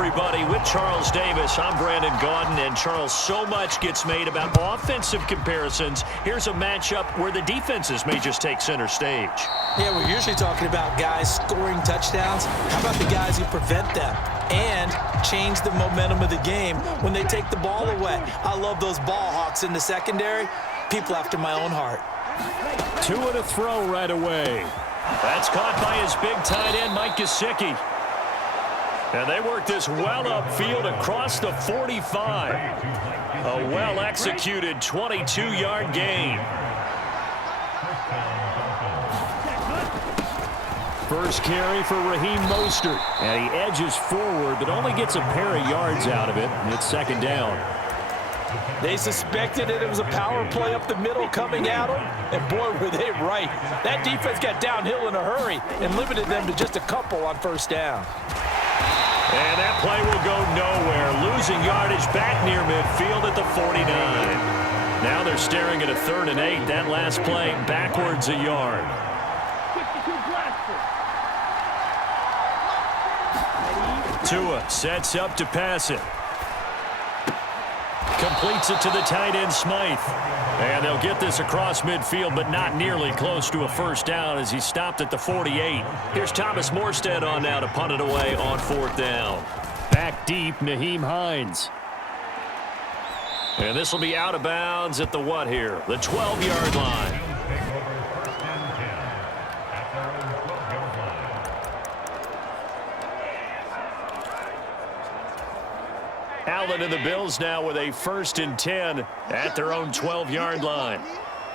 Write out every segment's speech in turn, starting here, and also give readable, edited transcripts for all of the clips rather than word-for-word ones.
everybody. With Charles Davis, I'm Brandon Gaudin. And Charles, so much gets made about offensive comparisons. Here's a matchup where the defenses may just take center stage. Yeah, we're usually talking about guys scoring touchdowns. How about the guys who prevent them and change the momentum of the game when they take the ball away? I love those ball hawks in the secondary. People after my own heart. 2 and a throw right away. That's caught by his big tight end, Mike Gesicki. And they work this well upfield across the 45. A well-executed 22-yard gain. First carry for Raheem Mostert. And he edges forward, but only gets a pair of yards out of it. And it's second down. They suspected it was a power play up the middle coming at them, and boy, were they right. That defense got downhill in a hurry and limited them to just a couple on first down. And that play will go nowhere, losing yardage back near midfield at the 49. Now they're staring at a 3rd and 8. That last play backwards a yard. Tua sets up to pass it. Completes it to the tight end, Smythe. And they'll get this across midfield, but not nearly close to a first down as he stopped at the 48. Here's Thomas Morstead on now to punt it away on 4th down. Back deep, Nyheim Hines. And this will be out of bounds at the what here? The 12-yard line. Allen and the Bills now with a 1st and 10 at their own 12-yard line.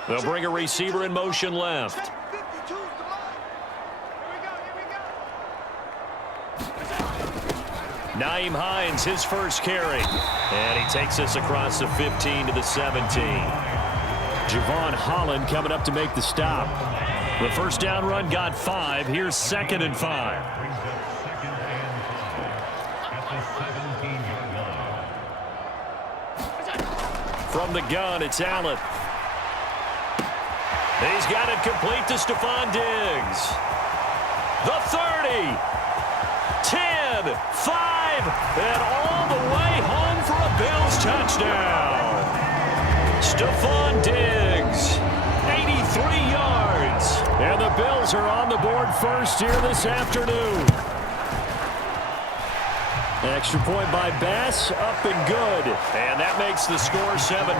They'll bring a receiver in motion left. Nyheim Hines, his first carry. And he takes us across the 15 to the 17. Javon Holland coming up to make the stop. The first down run got 5. Here's 2nd and 5. From the gun, it's Allen. He's got it complete to Stephon Diggs. The 30, 10, 5, and all the way home for a Bills touchdown. Stephon Diggs, 83 yards. And the Bills are on the board first here this afternoon. Extra point by Bass, up and good. And that makes the score 7-0.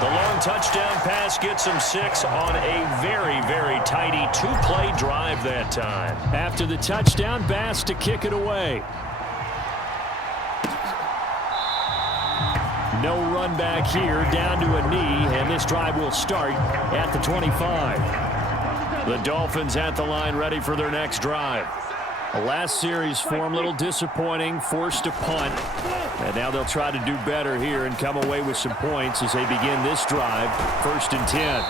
The long touchdown pass gets them 6 on a very, very tidy 2-play drive that time. After the touchdown, Bass to kick it away. No run back here, down to a knee, and this drive will start at the 25. The Dolphins at the line ready for their next drive. The last series form a little disappointing, forced to punt. And now they'll try to do better here and come away with some points as they begin this drive, 1st and 10.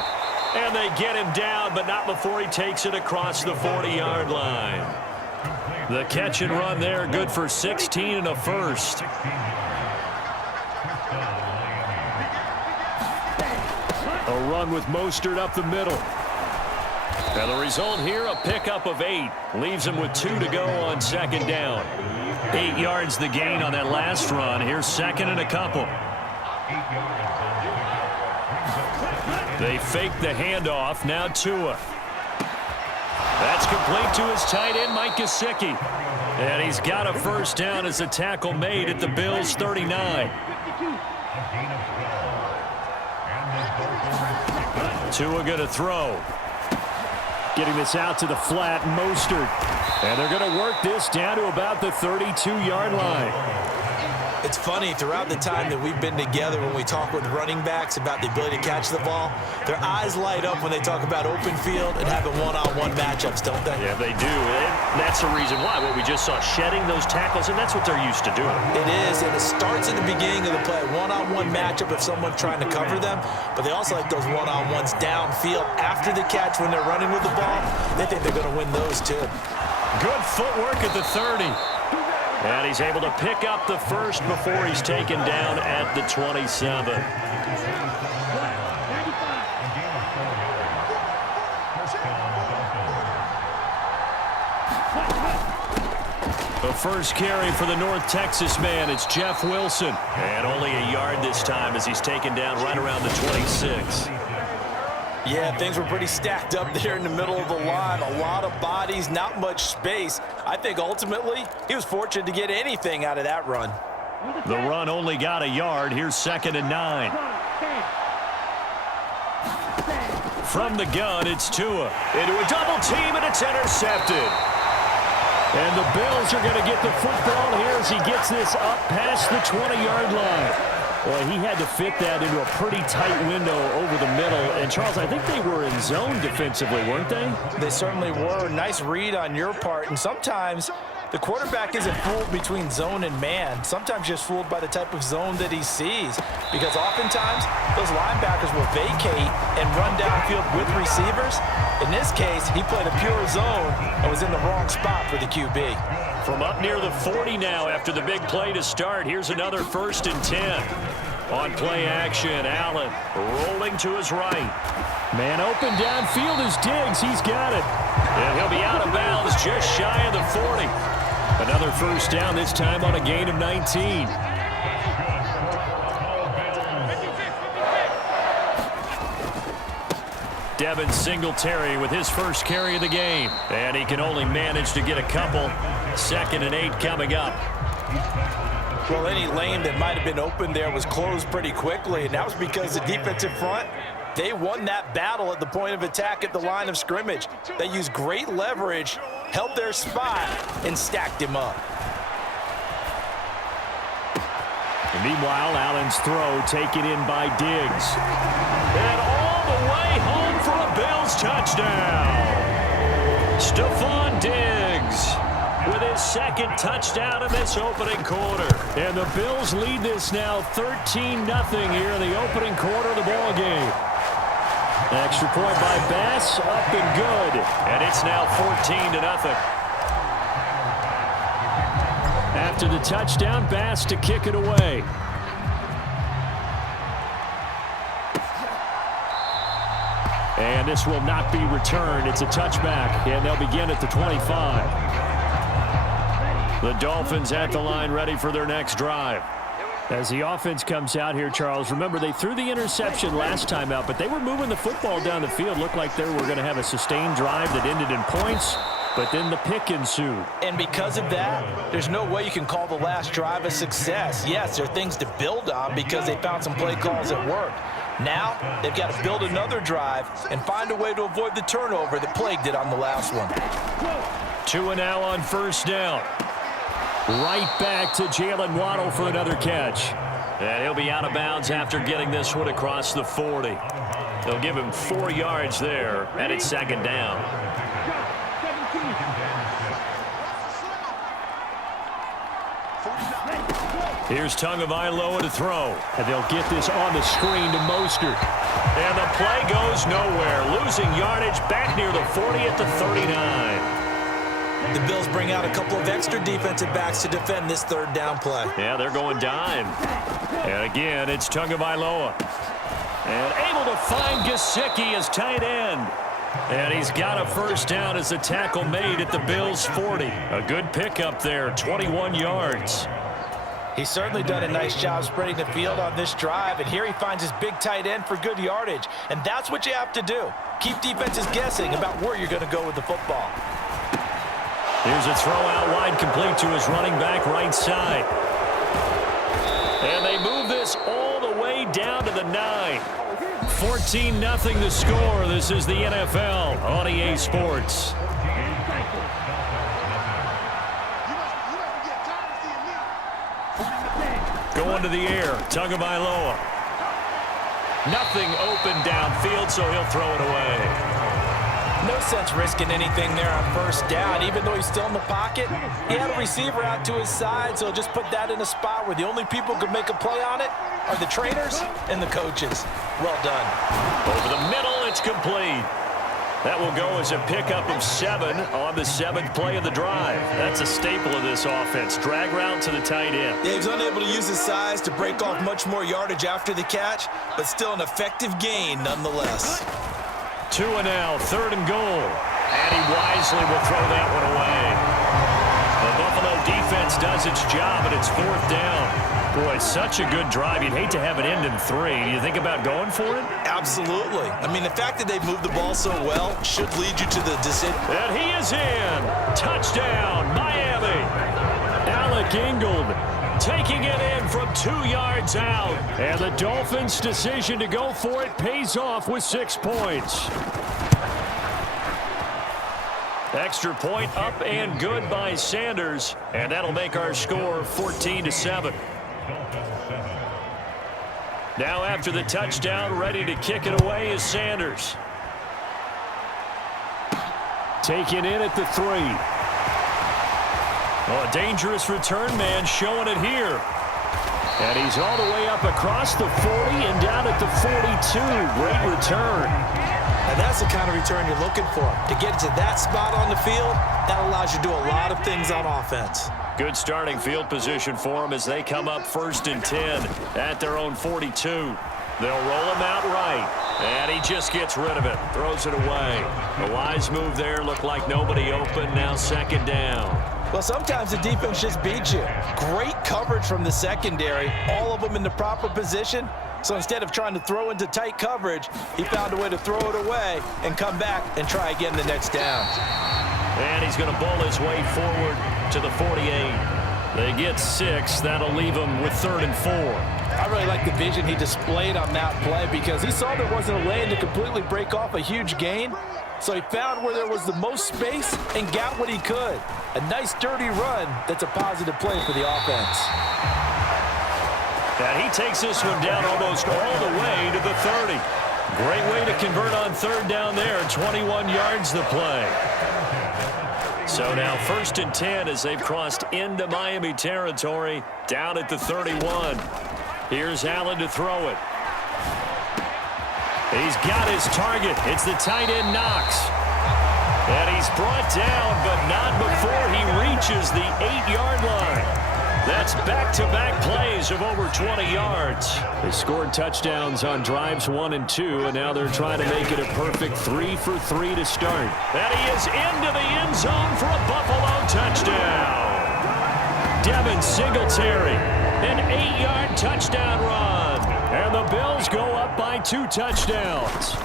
And they get him down, but not before he takes it across the 40-yard line. The catch and run there, good for 16 and a first. A run with Mostert up the middle. Now the result here, a pickup of 8. Leaves him with 2 to go on 2nd down. 8 yards the gain on that last run. Here's 2nd and a couple. They fake the handoff. Now Tua. That's complete to his tight end, Mike Gesicki. And he's got a first down as a tackle made at the Bills' 39. Tua going to throw. Getting this out to the flat, Mostert. And they're going to work this down to about the 32-yard line. It's funny, throughout the time that we've been together when we talk with running backs about the ability to catch the ball, their eyes light up when they talk about open field and having one-on-one matchups, don't they? Yeah, they do. And that's the reason why. What we just saw, shedding those tackles, and that's what they're used to doing. It is, and it starts at the beginning of the play. One-on-one matchup if someone's trying to cover them, but they also like those one-on-ones downfield after the catch when they're running with the ball. They think they're going to win those, too. Good footwork at the 30. And he's able to pick up the first before he's taken down at the 27. The first carry for the North Texas man, it's Jeff Wilson. And only a yard this time as he's taken down right around the 26. Yeah, things were pretty stacked up there in the middle of the line. A lot of bodies, not much space. I think ultimately he was fortunate to get anything out of that run. The run only got a yard. Here's 2nd and 9. From the gun, it's Tua. Into a double team, and it's intercepted. And the Bills are going to get the football here as he gets this up past the 20-yard line. Well, he had to fit that into a pretty tight window over the middle. And, Charles, I think they were in zone defensively, weren't they? They certainly were. Nice read on your part. And sometimes the quarterback isn't fooled between zone and man. Sometimes just fooled by the type of zone that he sees. Because oftentimes, those linebackers will vacate and run downfield with receivers. In this case, he played a pure zone and was in the wrong spot for the QB. From up near the 40 now after the big play to start. Here's another 1st and 10. On play action, Allen rolling to his right. Man open downfield is Diggs. He's got it. And he'll be out of bounds just shy of the 40. Another 1st down, this time on a gain of 19. Devin Singletary with his first carry of the game. And he can only manage to get a couple. 2nd and 8 coming up. Well, any lane that might have been open there was closed pretty quickly, and that was because the defensive front, they won that battle at the point of attack at the line of scrimmage. They used great leverage, held their spot, and stacked him up. And meanwhile, Allen's throw taken in by Diggs. And all the way home for a Bills touchdown. Stephon Diggs with his 2nd touchdown in this opening quarter. And the Bills lead this now 13-0 here in the opening quarter of the ball game. Extra point by Bass, up and good. And it's now 14-0. After the touchdown, Bass to kick it away. And this will not be returned. It's a touchback, and they'll begin at the 25. The Dolphins at the line ready for their next drive. As the offense comes out here, Charles, remember they threw the interception last time out, but they were moving the football down the field. Looked like they were going to have a sustained drive that ended in points, but then the pick ensued. And because of that, there's no way you can call the last drive a success. Yes, there are things to build on because they found some play calls that worked. Now, they've got to build another drive and find a way to avoid the turnover that plagued it on the last one. Tua now on 1st down. Right back to Jalen Waddle for another catch. And he'll be out of bounds after getting this one across the 40. They'll give him 4 yards there, and it's 2nd down. Here's Tagovailoa to throw. And they'll get this on the screen to Mostert. And the play goes nowhere. Losing yardage back near the 40 at the 39. The Bills bring out a couple of extra defensive backs to defend this 3rd down play. Yeah, they're going dime. And again, it's Tagovailoa. And able to find Gesicki as tight end. And he's got a 1st down as the tackle made at the Bills' 40. A good pickup there, 21 yards. He's certainly done a nice job spreading the field on this drive, and here he finds his big tight end for good yardage. And that's what you have to do. Keep defenses guessing about where you're going to go with the football. Here's a throw out wide, complete to his running back right side. And they move this all the way down to the 9. 14-0 the score. This is the NFL on EA Sports. Going to the air, Tagovailoa. Nothing open downfield, so he'll throw it away. No sense risking anything there on 1st down. Even though he's still in the pocket, he had a receiver out to his side, so just put that in a spot where the only people who could make a play on it are the trainers and the coaches. Well done. Over the middle, it's complete. That will go as a pickup of 7 on the 7th play of the drive. That's a staple of this offense. Drag route to the tight end. Yeah, he's unable to use his size to break off much more yardage after the catch, but still an effective gain nonetheless. Tua now, 3rd and goal. And he wisely will throw that one away. The Buffalo Defense does its job, and it's 4th down. Boy, such a good drive. You'd hate to have it end in 3. Do you think about going for it? Absolutely. I mean, the fact that they've moved the ball so well should lead you to the decision. And he is in. Touchdown, Miami. Alec Ingold taking it in from 2 yards out. And the Dolphins' decision to go for it pays off with 6 points. Extra point up and good by Sanders. And that'll make our score 14-7. Now after the touchdown, ready to kick it away is Sanders. Taken in at the 3. Oh, a dangerous return man showing it here. And he's all the way up across the 40 and down at the 42. Great return. And that's the kind of return you're looking for. To get to that spot on the field, that allows you to do a lot of things on offense. Good starting field position for them as they come up 1st and 10 at their own 42. They'll roll him out right, and he just gets rid of it, throws it away. A wise move there, looked like nobody open, now 2nd down. Well, sometimes the defense just beats you. Great coverage from the secondary, all of them in the proper position. So instead of trying to throw into tight coverage, he found a way to throw it away and come back and try again the next down. And he's going to bowl his way forward to the 48. They get 6. That'll leave him with 3rd and 4. I really like the vision he displayed on that play because he saw there wasn't a lane to completely break off a huge gain. So he found where there was the most space and got what he could. A nice, dirty run that's a positive play for the offense. And he takes this one down almost all the way to the 30. Great way to convert on 3rd down there. 21 yards the play. So now 1st and 10 as they've crossed into Miami territory down at the 31. Here's Allen to throw it. He's got his target. It's the tight end Knox. And he's brought down, but not before he reaches the 8-yard line. That's back-to-back plays of over 20 yards. They scored touchdowns on drives 1 and 2, and now they're trying to make it a perfect 3 for 3 to start. And he is into the end zone for a Buffalo touchdown. Devin Singletary, an 8-yard touchdown run. And the Bills go up by 2 touchdowns.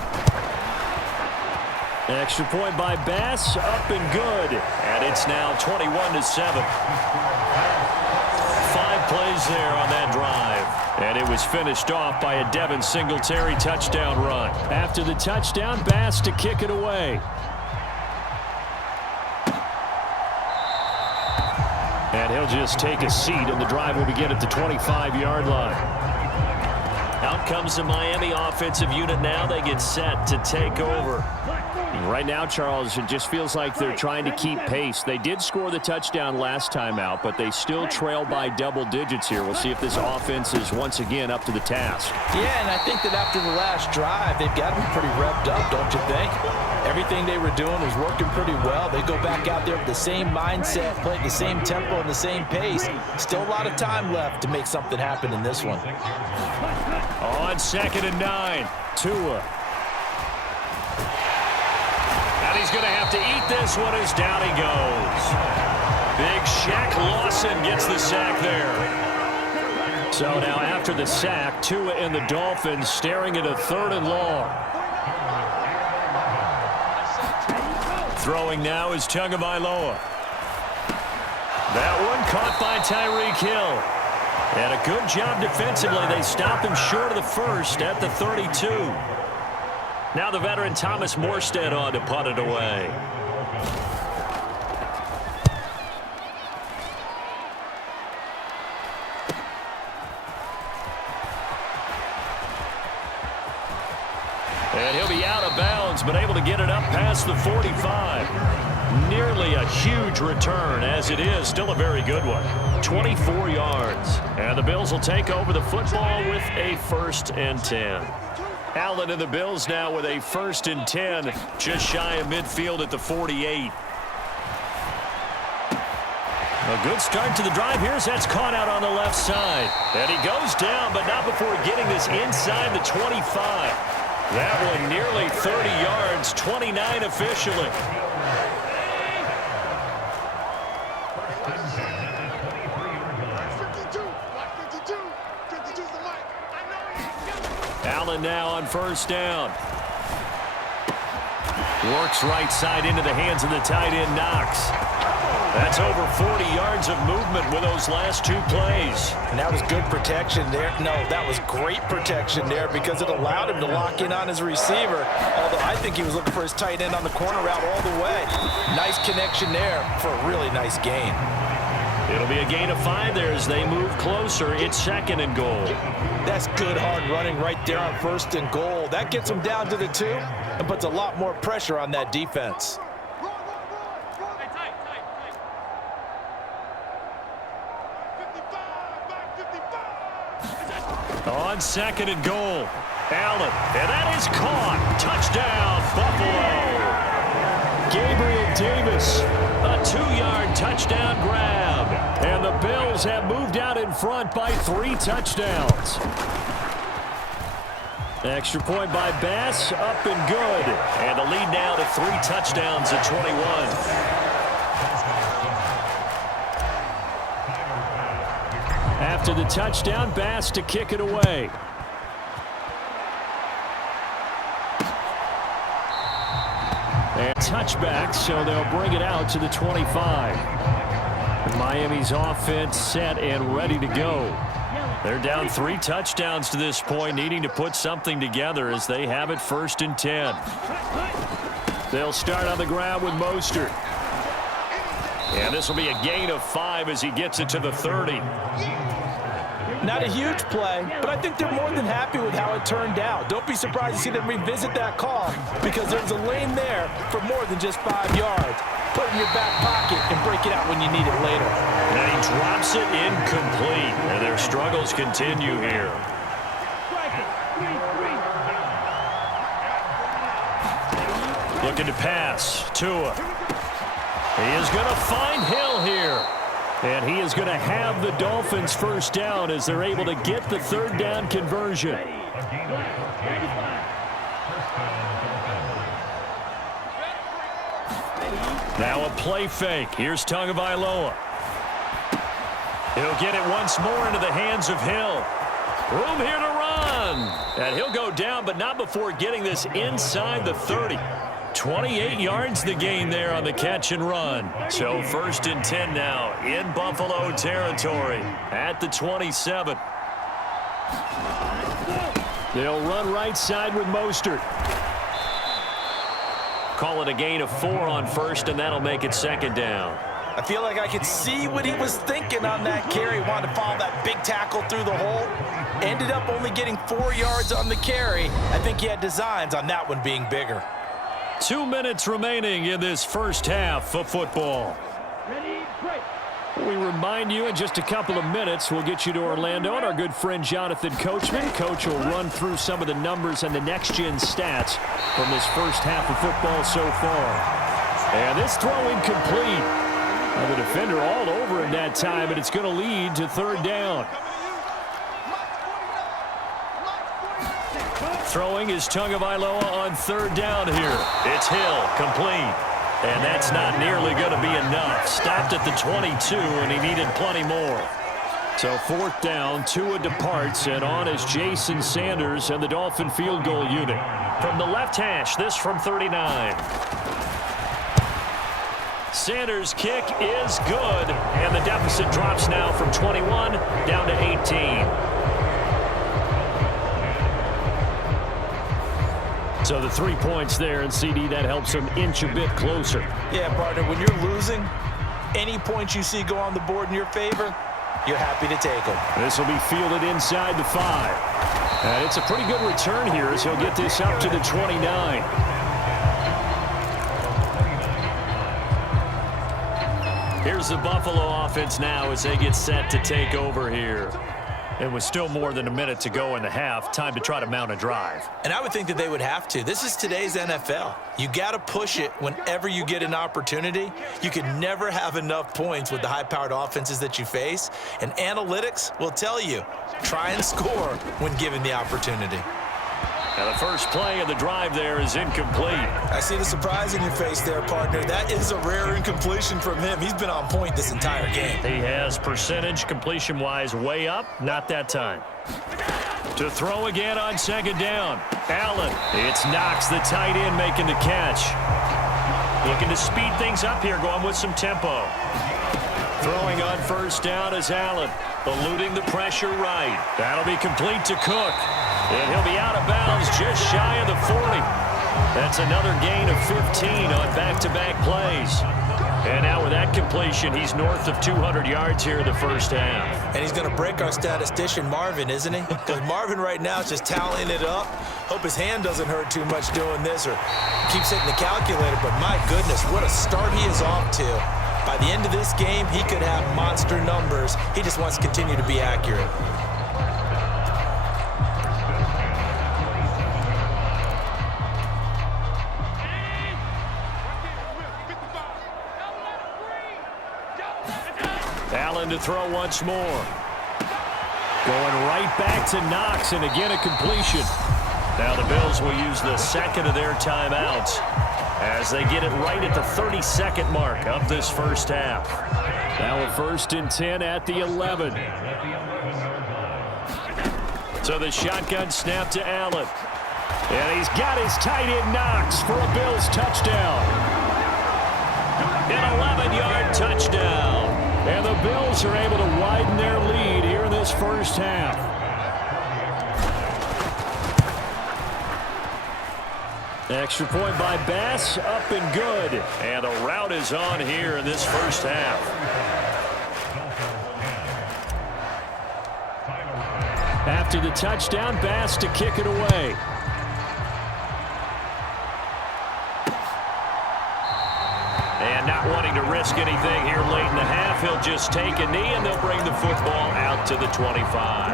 Extra point by Bass, up and good. And it's now 21-7. 5 plays there on that drive. And it was finished off by a Devin Singletary touchdown run. After the touchdown, Bass to kick it away. And he'll just take a seat, and the drive will begin at the 25-yard line. Out comes the Miami offensive unit now. They get set to take over. Right now, Charles, it just feels like they're trying to keep pace. They did score the touchdown last time out, but they still trail by double digits here. We'll see if this offense is once again up to the task. Yeah, and I think that after the last drive, they've got to be pretty revved up, don't you think? Everything they were doing was working pretty well. They go back out there with the same mindset, play at the same tempo and the same pace. Still a lot of time left to make something happen in this one. On 2nd and 9, Tua. And he's going to have to eat this one as down he goes. Big Shaq Lawson gets the sack there. So now after the sack, Tua and the Dolphins staring at a 3rd and long. Throwing now is Tagovailoa. That one caught by Tyreek Hill. And a good job defensively. They stop him short of the 1st at the 32. Now the veteran Thomas Morstead on to punt it away. And he'll be out of bounds, but able to get it up past the 45. Nearly a huge return, as it is still a very good one. 24 yards. And the Bills will take over the football with a 1st and 10. Allen and the Bills now with a 1st and 10, just shy of midfield at the 48. A good start to the drive. Here's that's caught out on the left side. And he goes down, but not before getting this inside the 25. That one nearly 30 yards, 29 officially. Allen now on first down. Works right side into the hands of the tight end, Knox. That's over 40 yards of movement with those last two plays. And that was good protection there. No, that was great protection there because it allowed him to lock in on his receiver. Although I think he was looking for his tight end on the corner route all the way. Nice connection there for a really nice gain. It'll be a gain of 5 there as they move closer. It's second and goal. That's good hard running right there on first and goal. That gets him down to the 2 and puts a lot more pressure on that defense. On second and goal, Allen, and that is caught. Touchdown, Buffalo. Gabriel Davis, a 2-yard touchdown grab. And the Bills have moved out in front by 3 touchdowns. Extra point by Bass, up and good. And the lead now to 3 touchdowns at 21. After the touchdown, Bass to kick it away. And touchback, so they'll bring it out to the 25. Miami's offense set and ready to go. They're down 3 touchdowns to this point, needing to put something together as they have it 1st and 10. They'll start on the ground with Mostert. And this will be a gain of 5 as he gets it to the 30. Not a huge play, but I think they're more than happy with how it turned out. Don't be surprised to see them revisit that call because there's a lane there for more than just 5 yards. Put it in your back pocket and break it out when you need it later. And he drops it incomplete, and their struggles continue here. Looking to pass. Tua. He is going to find Hill here. And he is going to have the Dolphins first down as they're able to get the 3rd down conversion. Now a play fake. Here's Tagovailoa. He'll get it once more into the hands of Hill. Room here to run. And he'll go down, but not before getting this inside the 30. 28 yards the gain there on the catch and run. So 1st and 10 now in Buffalo territory at the 27. They'll run right side with Mostert. Call it a gain of 4 on 1st, and that'll make it 2nd down. I feel like I could see what he was thinking on that carry. Wanted to follow that big tackle through the hole. Ended up only getting 4 yards on the carry. I think he had designs on that one being bigger. 2 minutes remaining in this first half of football. We remind you in just a couple of minutes we'll get you to Orlando and our good friend Jonathan Coachman. Coach will run through some of the numbers and the next-gen stats from this first half of football so far. And this throw incomplete. The defender all over him that time, and it's going to lead to 3rd down. Throwing is Tagovailoa on 3rd down here. It's Hill, complete. And that's not nearly going to be enough. Stopped at the 22, and he needed plenty more. So 4th down, Tua departs, and on is Jason Sanders and the Dolphin field goal unit. From the left hash, this from 39. Sanders' kick is good, and the deficit drops now from 21 down to 18. So the 3 points there, and CD, that helps him inch a bit closer. Yeah, partner, when you're losing, any points you see go on the board in your favor, you're happy to take them. This will be fielded inside the 5. And it's a pretty good return here as he'll get this up to the 29. Here's the Buffalo offense now as they get set to take over here. It was still more than a minute to go in the half. Time to try to mount a drive. And I would think that they would have to. This is today's NFL. You got to push it whenever you get an opportunity. You can never have enough points with the high-powered offenses that you face. And analytics will tell you, try and score when given the opportunity. And the first play of the drive there is incomplete. I see the surprise in your face there, partner. That is a rare incompletion from him. He's been on point this entire game. He has percentage completion-wise way up. Not that time. To throw again on second down. Allen. It's Knox, the tight end, making the catch. Looking to speed things up here, going with some tempo. Throwing on first down is Allen. Eluding the pressure right. That'll be complete to Cook. And he'll be out of bounds just shy of the 40. That's another gain of 15 on back-to-back plays. And now with that completion, he's north of 200 yards here in the first half. And he's going to break our statistician, Marvin, isn't he? Because Marvin right now is just tallying it up. Hope his hand doesn't hurt too much doing this or keeps hitting the calculator. But my goodness, what a start he is off to. By the end of this game, he could have monster numbers. He just wants to continue to be accurate. Allen to throw once more. Going right back to Knox, and again a completion. Now the Bills will use the second of their timeouts as they get it right at the 32nd mark of this first half. Now a 1st and 10 at the 11. So the shotgun snap to Allen. And he's got his tight end Knox for a Bills touchdown. An 11-yard touchdown. And the Bills are able to widen their lead here in this first half. Extra point by Bass, up and good. And the route is on here in this first half. After the touchdown, Bass to kick it away. And not wanting to risk anything here late in the half, he'll just take a knee and they'll bring the football out to the 25.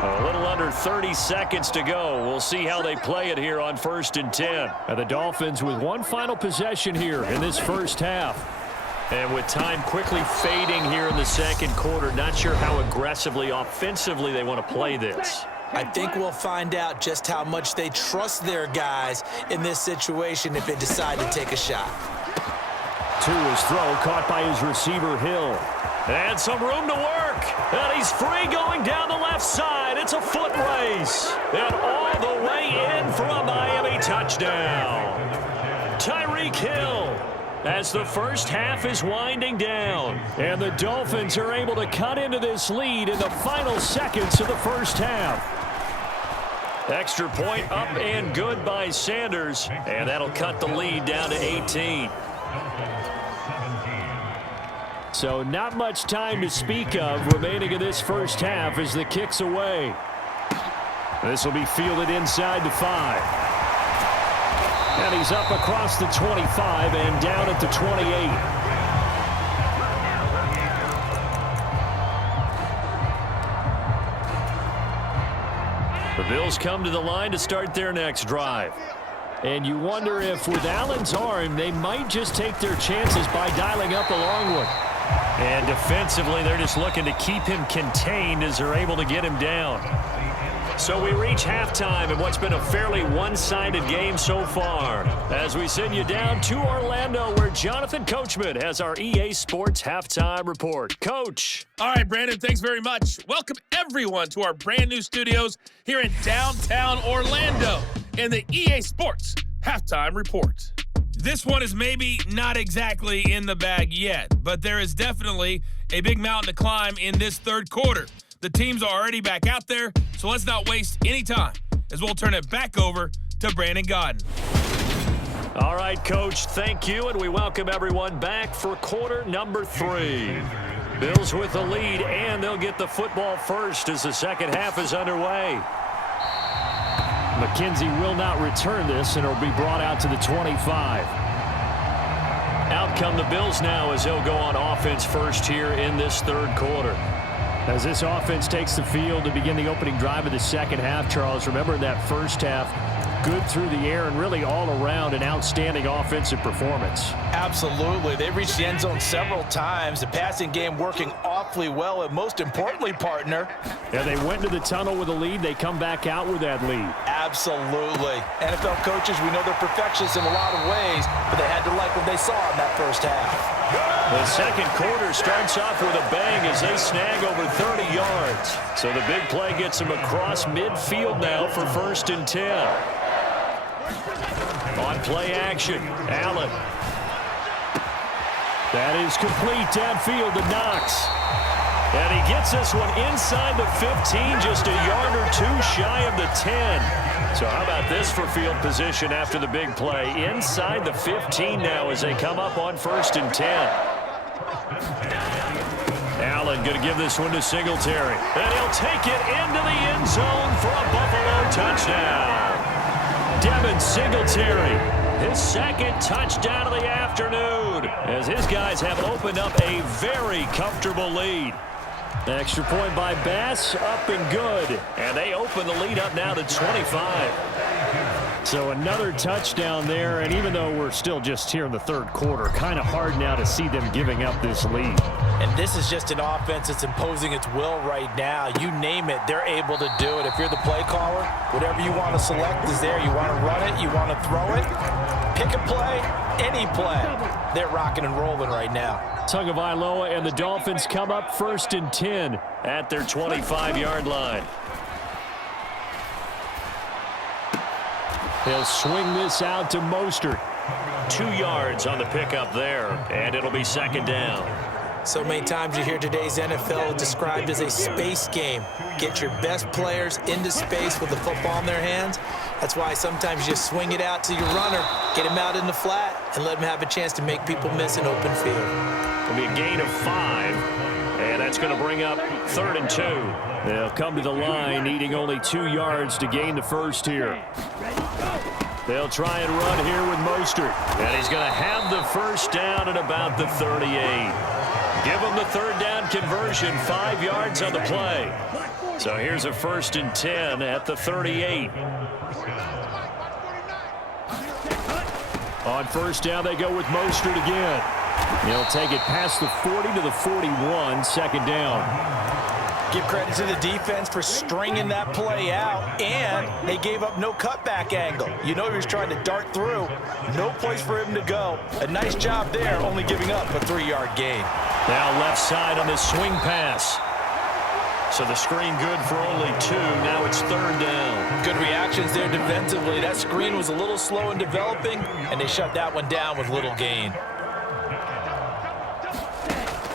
A little under 30 seconds to go. We'll see how they play it here on 1st and 10. And the Dolphins with one final possession here in this first half. And with time quickly fading here in the second quarter, not sure how aggressively, offensively they want to play this. I think we'll find out just how much they trust their guys in this situation if they decide to take a shot. To his throw, caught by his receiver, Hill. And some room to work. And he's free going down the left side. It's a foot race. And all the way in for a Miami touchdown. Tyreek Hill as the first half is winding down. And the Dolphins are able to cut into this lead in the final seconds of the first half. Extra point up and good by Sanders. And that'll cut the lead down to 18. So not much time to speak of remaining in this first half as the kick's away. This will be fielded inside the 5. And he's up across the 25 and down at the 28. The Bills come to the line to start their next drive. And you wonder if with Allen's arm, they might just take their chances by dialing up a long one. And defensively, they're just looking to keep him contained as they're able to get him down. So we reach halftime in what's been a fairly one-sided game so far as we send you down to Orlando where Jonathan Coachman has our EA Sports Halftime Report. Coach. All right, Brandon, thanks very much. Welcome, everyone, to our brand-new studios here in downtown Orlando in the EA Sports Halftime Report. This one is maybe not exactly in the bag yet, but there is definitely a big mountain to climb in this third quarter. The teams are already back out there, so let's not waste any time as we'll turn it back over to Brandon Godden. All right, Coach, thank you, and we welcome everyone back for quarter number 3. Bills with the lead, and they'll get the football first as the second half is underway. McKenzie will not return this, and it'll be brought out to the 25. Out come the Bills now as they'll go on offense first here in this third quarter. As this offense takes the field to begin the opening drive of the second half, Charles, remember in that first half, good through the air and really all around an outstanding offensive performance. Absolutely. They reached the end zone several times. The passing game working awfully well, and most importantly, partner. Yeah, they went to the tunnel with a lead. They come back out with that lead. Absolutely. NFL coaches, we know they're perfectionists in a lot of ways, but they had to like what they saw in that first half. The second quarter starts off with a bang as they snag over 30 yards. So the big play gets them across midfield now for 1st and 10. On play action, Allen. That is complete downfield to Knox. And he gets this one inside the 15, just a yard or two shy of the 10. So how about this for field position after the big play? Inside the 15 now as they come up on 1st and 10. Allen going to give this one to Singletary. And he'll take it into the end zone for a Buffalo touchdown. Devin Singletary, his second touchdown of the afternoon, as his guys have opened up a very comfortable lead. Extra point by Bass, up and good. And they open the lead up now to 25. So another touchdown there, and even though we're still just here in the third quarter, kind of hard now to see them giving up this lead. And this is just an offense that's imposing its will right now. You name it, they're able to do it. If you're the play caller, whatever you want to select is there. You want to run it, you want to throw it, pick a play, any play. They're rocking and rolling right now. Tagovailoa and the Dolphins come up 1st and 10 at their 25-yard line. He'll swing this out to Mostert. 2 yards on the pickup there, and it'll be 2nd down. So many times you hear today's NFL described as a space game. Get your best players into space with the football in their hands. That's why sometimes you just swing it out to your runner, get him out in the flat, and let him have a chance to make people miss an open field. It'll be a gain of 5, and that's going to bring up 3rd and 2. They'll come to the line, needing only 2 yards to gain the first here. They'll try and run here with Mostert, and he's going to have the first down at about the 38. Give him the 3rd down conversion, 5 yards on the play. So here's a 1st and 10 at the 38. On 1st down, they go with Mostert again. He'll take it past the 40 to the 41, 2nd down. Give credit to the defense for stringing that play out, and they gave up no cutback angle. You know he was trying to dart through. No place for him to go. A nice job there, only giving up a 3-yard gain. Now left side on this swing pass. So the screen good for only 2. Now it's 3rd down. Good reactions there defensively. That screen was a little slow in developing, and they shut that one down with little gain.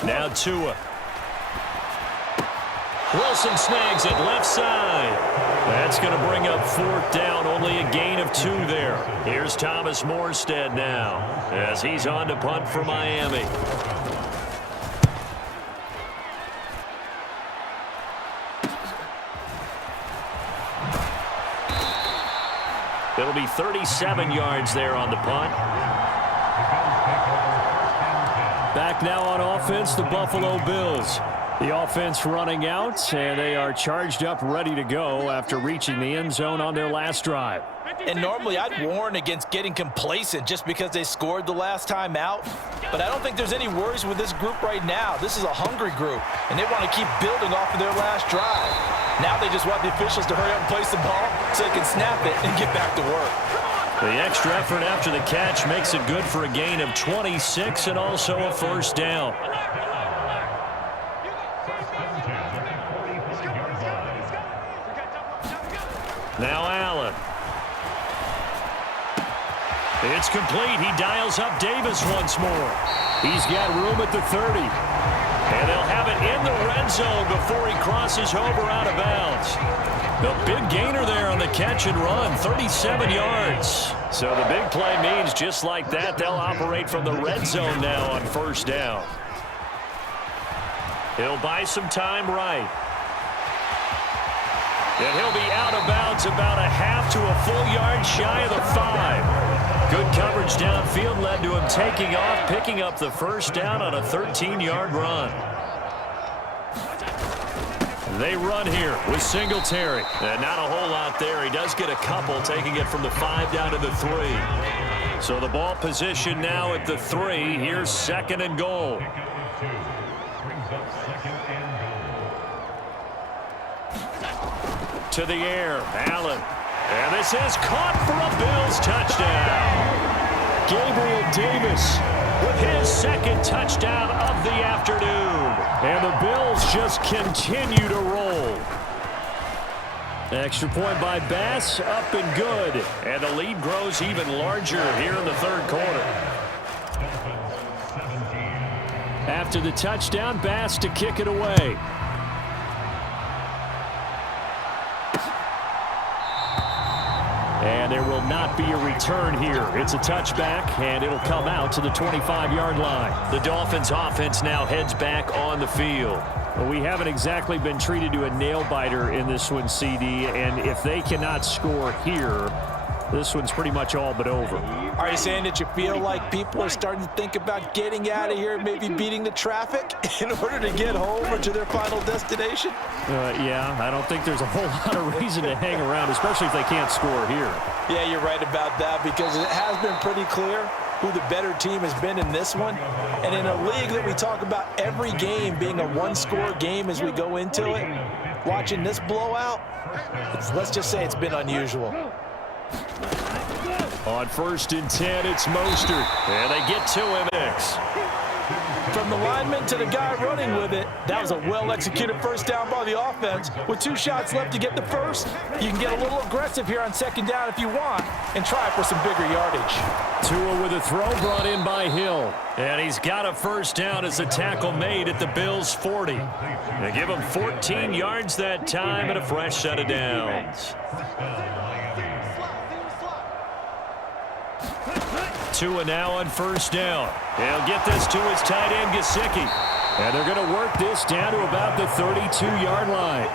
Now Tua. Wilson snags it left side. That's going to bring up 4th down. Only a gain of 2 there. Here's Thomas Morstead now as he's on to punt for Miami. It'll be 37 yards there on the punt. Back now on offense, the Buffalo Bills. The offense running out, and they are charged up, ready to go after reaching the end zone on their last drive. And normally I'd warn against getting complacent just because they scored the last time out. But I don't think there's any worries with this group right now. This is a hungry group, and they want to keep building off of their last drive. Now they just want the officials to hurry up and place the ball so they can snap it and get back to work. The extra effort after the catch makes it good for a gain of 26 and also a 1st down. Now Allen. It's complete. He dials up Davis once more. He's got room at the 30. And they'll have it in the red zone before he crosses over out of bounds. The big gainer there on the catch and run, 37 yards. So the big play means just like that, they'll operate from the red zone now on 1st down. He'll buy some time right. And he'll be out of bounds about a half to a full yard shy of the 5. Good coverage downfield led to him taking off, picking up the 1st down on a 13-yard run. They run here with Singletary. And not a whole lot there. He does get a couple, taking it from the 5 down to the 3. So the ball position now at the 3. Here's 2nd and goal. To the air, Allen. And this is caught for a Bills touchdown. Gabriel Davis with his second touchdown of the afternoon. And the Bills just continue to roll. Extra point by Bass, up and good. And the lead grows even larger here in the third quarter. After the touchdown, Bass to kick it away. And there will not be a return here. It's a touchback, and it'll come out to the 25-yard line. The Dolphins offense now heads back on the field. Well, we haven't exactly been treated to a nail-biter in this one, CD, and if they cannot score here, this one's pretty much all but over. Are you saying that you feel like people are starting to think about getting out of here, maybe beating the traffic in order to get home or to their final destination? Yeah, I don't think there's a whole lot of reason to hang around, especially if they can't score here. Yeah, you're right about that, because it has been pretty clear who the better team has been in this one. And in a league that we talk about every game being a one-score game as we go into it, watching this blowout, let's just say it's been unusual. On 1st and 10, it's Mostert. And they get to him. From the lineman to the guy running with it, that was a well-executed first down by the offense. With 2 shots left to get the first, you can get a little aggressive here on 2nd down if you want and try for some bigger yardage. Tua with a throw brought in by Hill. And he's got a first down as the tackle made at the Bills' 40. They give him 14 yards that time and a fresh set of downs. Tua now on 1st down. He'll get this to his tight end, Gesicki. And they're going to work this down to about the 32-yard line.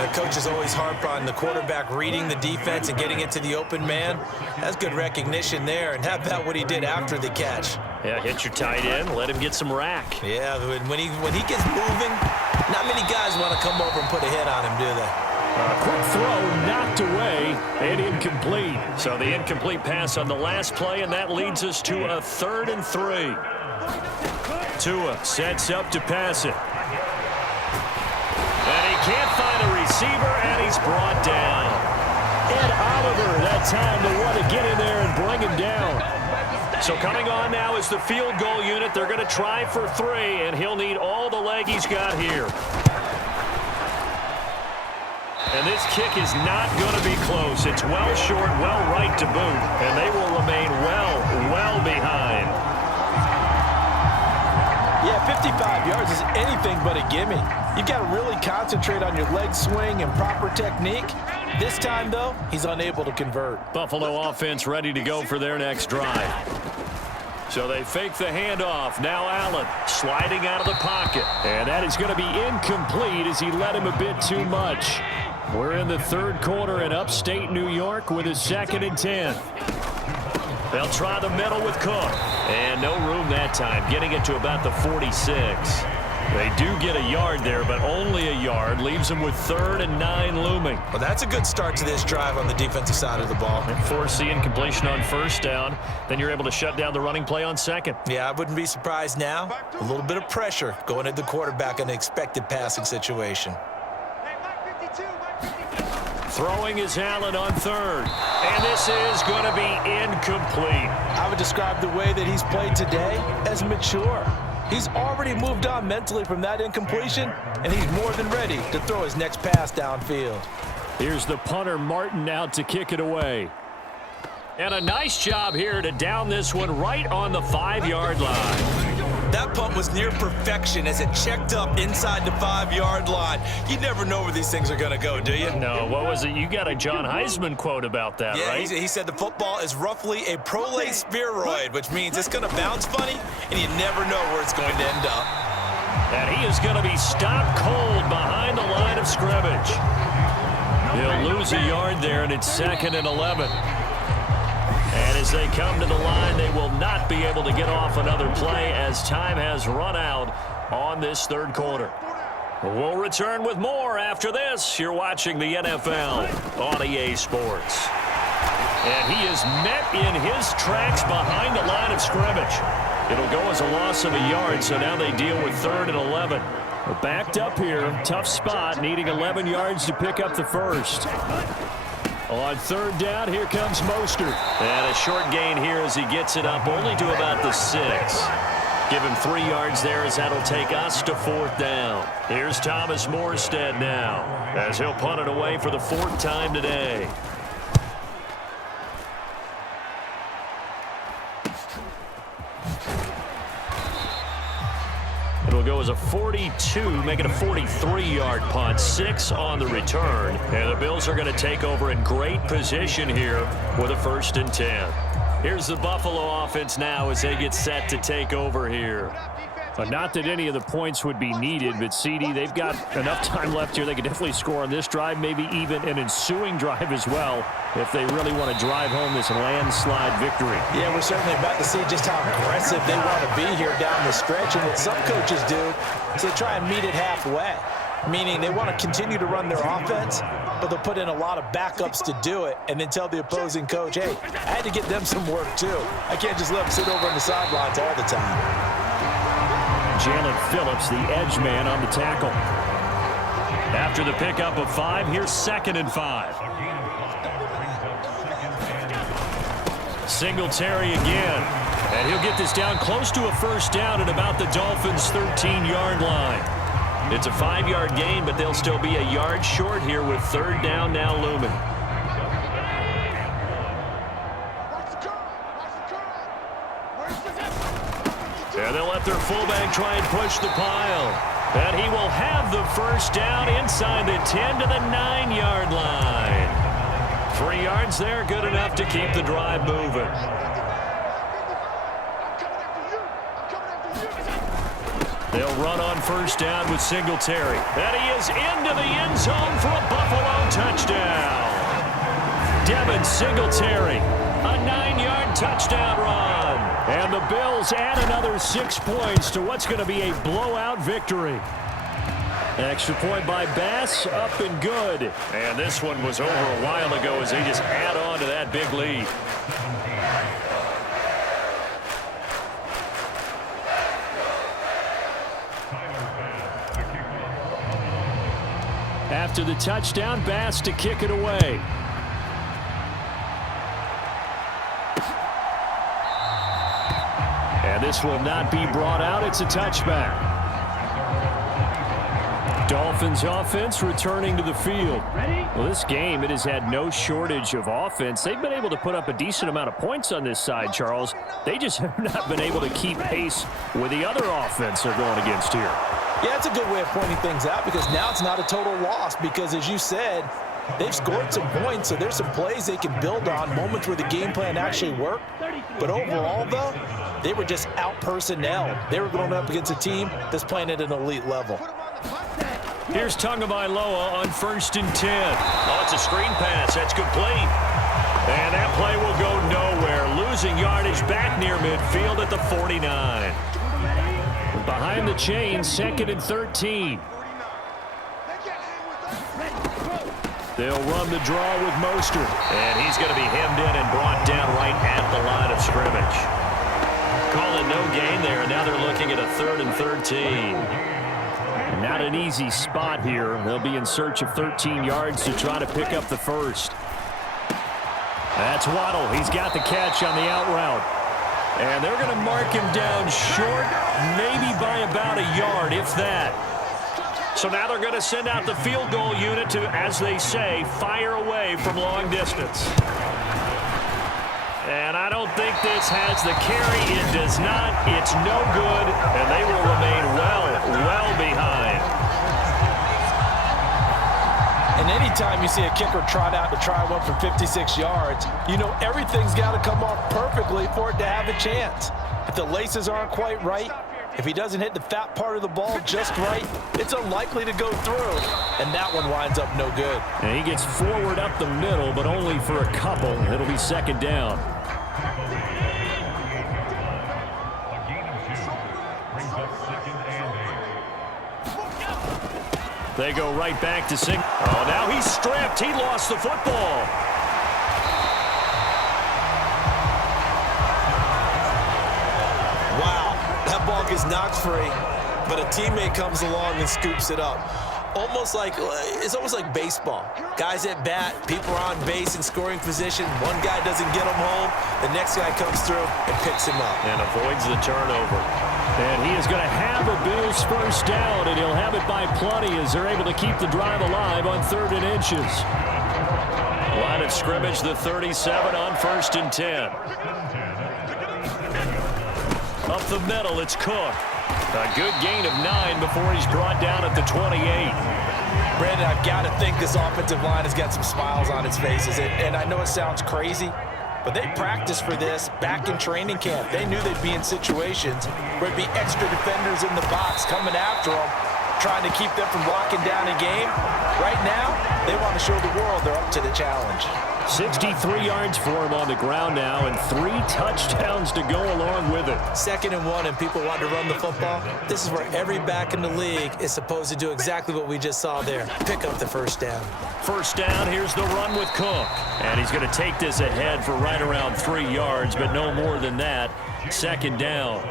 The coaches always harp on the quarterback reading the defense and getting it to the open man. That's good recognition there. And how about what he did after the catch? Yeah, hit your tight end, let him get some rack. Yeah, when he gets moving, not many guys want to come over and put a hit on him, do they? Quick throw knocked away and incomplete. So the incomplete pass on the last play, and that leads us to a 3rd and 3. Tua sets up to pass it. And he can't find a receiver, and he's brought down. Ed Oliver, that time to want to get in there and bring him down. So coming on now is the field goal unit. They're going to try for 3, and he'll need all the leg he's got here. And this kick is not going to be close. It's well short, well right to boot. And they will remain well behind. Yeah, 55 yards is anything but a gimme. You've got to really concentrate on your leg swing and proper technique. This time, though, he's unable to convert. Buffalo offense ready to go for their next drive. So they fake the handoff. Now Allen sliding out of the pocket. And that is going to be incomplete as he led him a bit too much. We're in the 3rd quarter in upstate New York with a 2nd and 10. They'll try the middle with Cook. And no room that time, getting it to about the 46. They do get a yard there, but only a yard. Leaves them with 3rd and 9 looming. Well, that's a good start to this drive on the defensive side of the ball. And force the incompletion on 1st down. Then you're able to shut down the running play on 2nd. Yeah, I wouldn't be surprised now. A little bit of pressure going at the quarterback in an expected passing situation. Throwing is Allen on 3rd. And this is going to be incomplete. I would describe the way that he's played today as mature. He's already moved on mentally from that incompletion, and he's more than ready to throw his next pass downfield. Here's the punter, Martin, out to kick it away. And a nice job here to down this one right on the 5-yard line. That punt was near perfection as it checked up inside the 5-yard line. You never know where these things are going to go, do you? No, what was it? You got a John Heisman quote about that, right? Yeah, he said the football is roughly a prolate spheroid, which means it's going to bounce funny, and you never know where it's going to end up. And he is going to be stopped cold behind the line of scrimmage. He'll lose a yard there, and it's 2nd and 11. And as they come to the line, they will not be able to get off another play as time has run out on this 3rd quarter. We'll return with more after this. You're watching the NFL on EA Sports. And he is met in his tracks behind the line of scrimmage. It'll go as a loss of a yard, so now they deal with 3rd and 11. We're backed up here, tough spot, needing 11 yards to pick up the first. On third down, here comes Mostert. And a short gain here as he gets it up only to about the 6. Give him 3 yards there as that'll take us to 4th down. Here's Thomas Morstead now as he'll punt it away for the 4th time today. It'll go as a 42, make it a 43-yard punt, 6 on the return. And the Bills are going to take over in great position here with a 1st and 10. Here's the Buffalo offense now as they get set to take over here. Not that any of the points would be needed, but CD, they've got enough time left here. They could definitely score on this drive, maybe even an ensuing drive as well, if they really want to drive home this landslide victory. Yeah, we're certainly about to see just how aggressive they want to be here down the stretch. And what some coaches do is they try and meet it halfway, meaning they want to continue to run their offense, but they'll put in a lot of backups to do it and then tell the opposing coach, hey, I had to get them some work too. I can't just let them sit over on the sidelines all the time. Jalen Phillips, the edge man on the tackle. After the pickup of 5, here's 2nd and 5. Singletary again. And he'll get this down close to a 1st down at about the Dolphins' 13-yard line. It's a 5-yard gain, but they'll still be a yard short here with 3rd down now looming. And they'll let their fullback try and push the pile. And he will have the 1st down inside the 10 to the 9-yard line. 3 yards there, good enough to keep the drive moving. They'll run on 1st down with Singletary. And he is into the end zone for a Buffalo touchdown. Devin Singletary, a 9-yard touchdown run. And the Bills add another 6 points to what's going to be a blowout victory. Extra point by Bass, up and good. And this one was over a while ago as they just add on to that big lead. After the touchdown, Bass to kick it away. And this will not be brought out. It's a touchback. Dolphins offense returning to the field. Well, this game, it has had no shortage of offense. They've been able to put up a decent amount of points on this side, Charles. They just have not been able to keep pace with the other offense they're going against here. Yeah, it's a good way of pointing things out because now it's not a total loss because, as you said, they've scored some points, so there's some plays they can build on, moments where the game plan actually worked. But overall, though, they were just out-personnelled. They were going up against a team that's playing at an elite level. Here's Tagovailoa on 1st and 10. Oh, it's a screen pass. That's complete. And that play will go nowhere. Losing yardage back near midfield at the 49. Behind the chain, 2nd and 13. They'll run the draw with Mostert. And he's going to be hemmed in and brought down right at the line of scrimmage. Call it no gain there. Now they're looking at a 3rd and 13. Not an easy spot here. They'll be in search of 13 yards to try to pick up the 1st. That's Waddle. He's got the catch on the out route. And they're going to mark him down short, maybe by about a yard, if that. So now they're going to send out the field goal unit to, as they say, fire away from long distance. And I don't think this has the carry. It does not. It's no good. And they will remain well behind. And anytime you see a kicker trot out to try one from 56 yards, you know everything's got to come off perfectly for it to have a chance. If the laces aren't quite right, if he doesn't hit the fat part of the ball just right, it's unlikely to go through. And that one winds up no good. And he gets forward up the middle, but only for a couple. It'll be 2nd down. They go right back to Sing. Oh, now he's stripped. He lost the football. Wow, that ball gets knocked free, but a teammate comes along and scoops it up. It's almost like baseball. Guys at bat, people are on base in scoring position. One guy doesn't get him home. The next guy comes through and picks him up. And avoids the turnover. And he is going to have a Bills first down, and he'll have it by plenty as they're able to keep the drive alive on 3rd and inches. Line of scrimmage, the 37 on 1st and 10. Up the middle, it's Cook. A good gain of 9 before he's brought down at the 28. Brandon, I've got to think this offensive line has got some smiles on its faces. And I know it sounds crazy, but they practiced for this back in training camp. They knew they'd be in situations where it'd be extra defenders in the box coming after them, trying to keep them from locking down a game. Right now, they want to show the world they're up to the challenge. 63 yards for him on the ground now, and 3 touchdowns to go along with it. 2nd and 1, and people want to run the football. This is where every back in the league is supposed to do exactly what we just saw there. Pick up the first down. First down, here's the run with Cook. And he's going to take this ahead for right around 3 yards, but no more than that. 2nd down.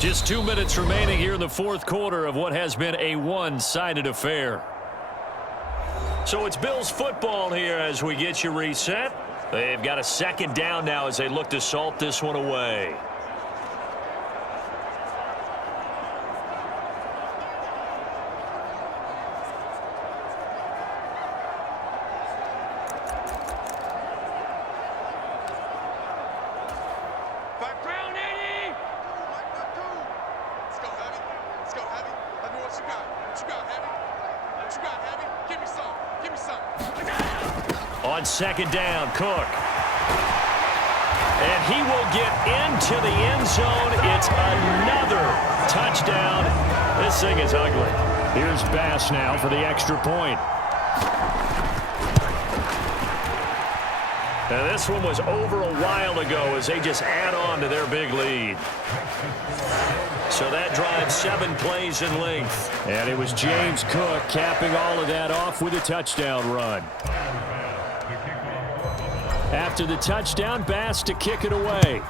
Just 2 minutes remaining here in the 4th quarter of what has been a one-sided affair. So it's Bills football here as we get you reset. They've got a 2nd down now as they look to salt this one away. On 2nd down, Cook. And he will get into the end zone. It's another touchdown. This thing is ugly. Here's Bass now for the extra point. Now this one was over a while ago as they just add on to their big lead. So that drives 7 plays in length. And it was James Cook capping all of that off with a touchdown run. After the touchdown, Bass to kick it away.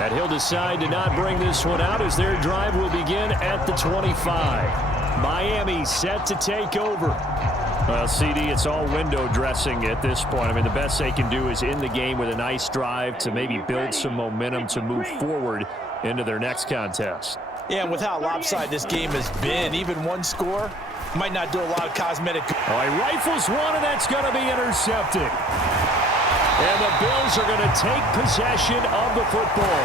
And he'll decide to not bring this one out as their drive will begin at the 25. Miami set to take over. Well, CD, it's all window dressing at this point. I mean, the best they can do is end the game with a nice drive to maybe build some momentum to move forward into their next contest. Yeah, and with how lopsided this game has been, even one score might not do a lot of cosmetic. Oh, he rifles one, and that's going to be intercepted. And the Bills are going to take possession of the football.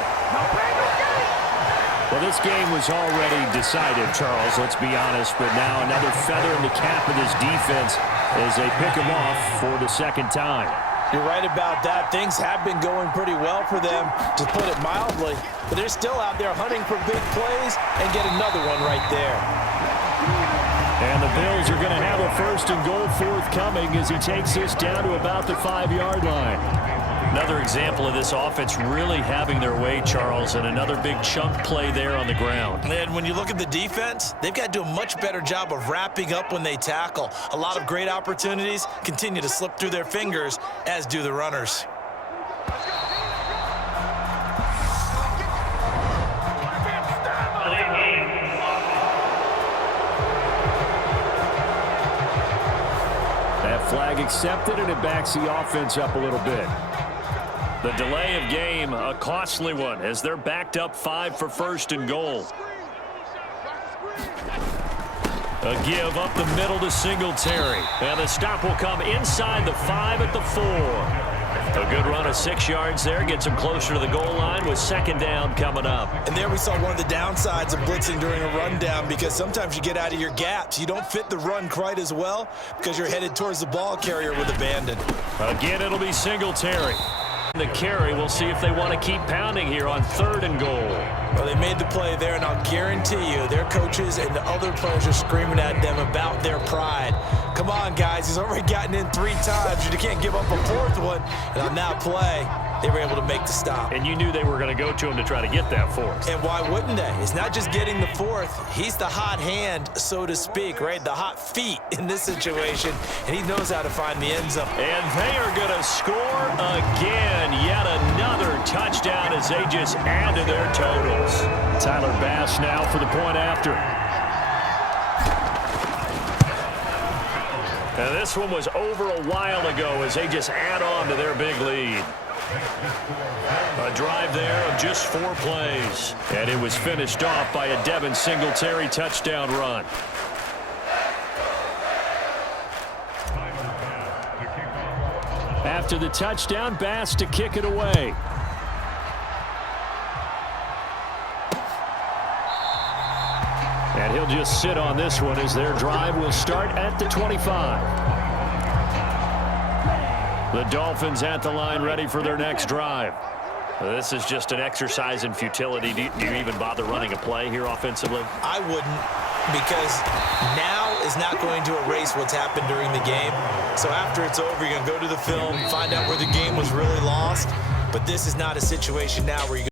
Well, this game was already decided, Charles, let's be honest. But now another feather in the cap of this defense as they pick him off for the 2nd time. You're right about that. Things have been going pretty well for them, to put it mildly. But they're still out there hunting for big plays and get another one right there. And the Bills are going to have a 1st and goal forthcoming as he takes this down to about the 5-yard line. Another example of this offense really having their way, Charles, and another big chunk play there on the ground. And when you look at the defense, they've got to do a much better job of wrapping up when they tackle. A lot of great opportunities continue to slip through their fingers, as do the runners. That flag accepted, and it backs the offense up a little bit. The delay of game, a costly one, as they're backed up 5 for 1st and goal. A give up the middle to Singletary. And the stop will come inside the 5 at the 4. A good run of 6 yards there. Gets him closer to the goal line with 2nd down coming up. And there we saw one of the downsides of blitzing during a rundown, because sometimes you get out of your gaps. You don't fit the run quite as well because you're headed towards the ball carrier with abandon. Again, it'll be Singletary. The carry, we'll see if they want to keep pounding here on 3rd and goal. Well, they made the play there, and I'll guarantee you their coaches and the other players are screaming at them about their pride. Come on, guys. He's already gotten in 3 times. You can't give up a 4th one. And on that play, they were able to make the stop. And you knew they were going to go to him to try to get that 4th. And why wouldn't they? It's not just getting the 4th. He's the hot hand, so to speak, right? The hot feet in this situation. And he knows how to find the end zone. And they are going to score again. Yet another touchdown as they just add to their totals. Tyler Bass now for the point after. And this one was over a while ago as they just add on to their big lead. A drive there of just 4 plays. And it was finished off by a Devin Singletary touchdown run. After the touchdown, Bass to kick it away. And he'll just sit on this one as their drive will start at the 25. The Dolphins at the line ready for their next drive. This is just an exercise in futility. Do you even bother running a play here offensively? I wouldn't, because now is not going to erase what's happened during the game. So after it's over, you're going to go to the film, find out where the game was really lost. But this is not a situation now where you